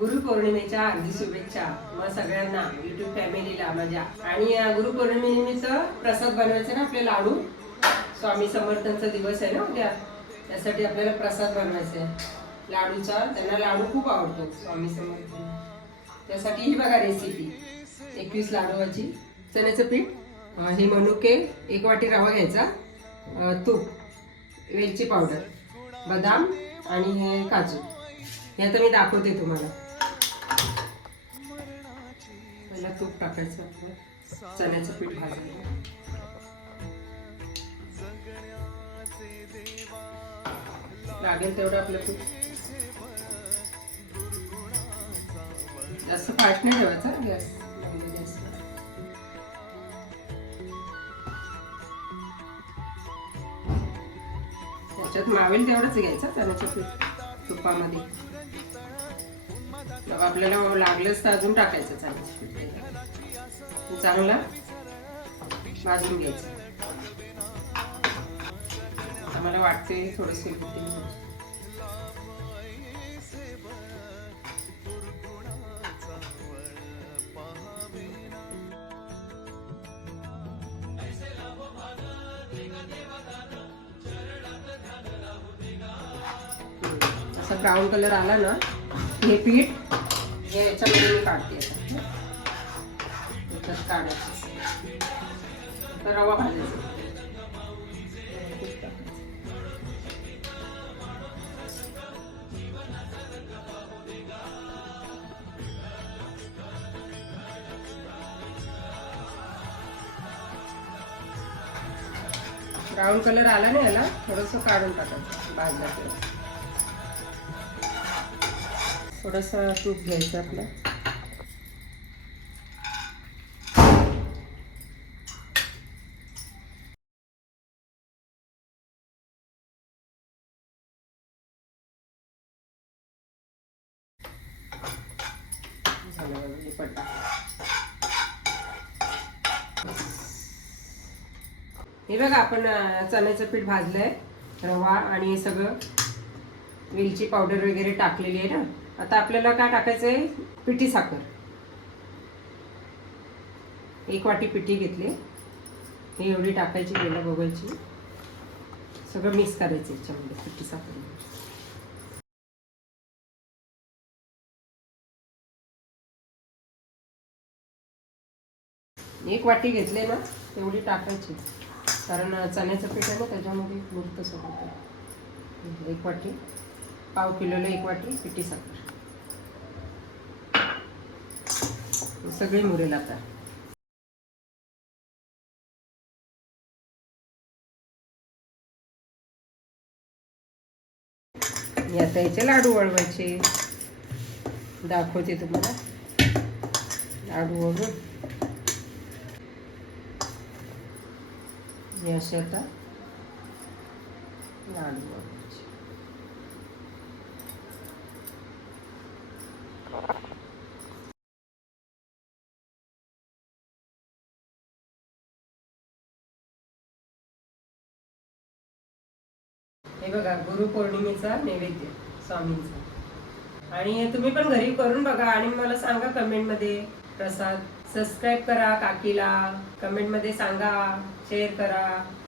गुरुपौर्णिमेच्या हार्दिक शुभेच्छा मग सगळ्यांना, युट्यूब फॅमिलीला माझ्या. आणि गुरुपौर्णिमेनिमित्त प्रसाद बनवायचा ना आपले लाडू. स्वामी समर्थांचा दिवस आहे ना उद्या, त्यासाठी आपल्याला प्रसाद बनवायचा आहे लाडूचा. त्यांना लाडू खूप आवडतो स्वामी समर्थांना. त्यासाठी ही बघा रेसिपी. 21 लाडूची चण्याचं पीठ, हे मनुके, 1 वाटी रवा घ्यायचा, तूप, वेलची पावडर, बदाम आणि हे काजू. हे आता मी दाखवते तुम्हाला. पहिला तूप टाकायचं आपलं चण्याचं पीठ भाजायला. लागेल तेवढं आपलं तूप. जास्त फास्ट नाही ठेवायचा गॅस. त्याच्यात मावेल तेवढंच घ्यायचं चण्याचं पीठ तुपामध्ये. आपल्याला लागलंच तर अजून टाकायचं चण्याचं पीठ. चांगला भाजून घ्यायचं. आम्हाला वाटते थोडंसं असा ब्राऊन कलर आला ना, हे पीठ हे याच्यामध्ये मी काढते. याच्यात काढायचं तर रवा भाजायचा. ब्राऊन कलर आला ना याला, थोडंसं काढून टाकायचं भाजलं. थोडंसं तूप घ्यायचं आपलं. हे बघा आपण चण्याचं पीठ भाजलंय, रवा आणि हे सगळं वेलची पावडर वगैरे टाकलेली आहे ना. आता आपल्याला काय टाकायचंय, पिठी साखर. 1 वाटी पिठी घेतली, ही एवढी टाकायची, गेला बघायची. सगळं मिक्स करायचं याच्यामध्ये पिठी साखर. 1 वाटी घेतले ना तेवढी टाकायची, कारण चण्याचं पीठ आहे ना त्याच्यामध्ये मुरतं सगळं. 1 वाटी, पाव किलोला 1 वाटी पिठी साखर. सगळे मुरेल आता. आता याचे लाडू वळवायचे, दाखवते तुम्हाला. लाडू वळून हे असे आता लाडू वळवायचे. हे बघा गुरुपौर्णिमेचा नैवेद्य स्वामींचा. आणि तुम्ही पण घरी करून बघा आणि मला सांगा कमेंटमध्ये. प्रसाद सबस्क्राईब करा काकीला, कमेंटमध्ये सांगा, शेअर करा.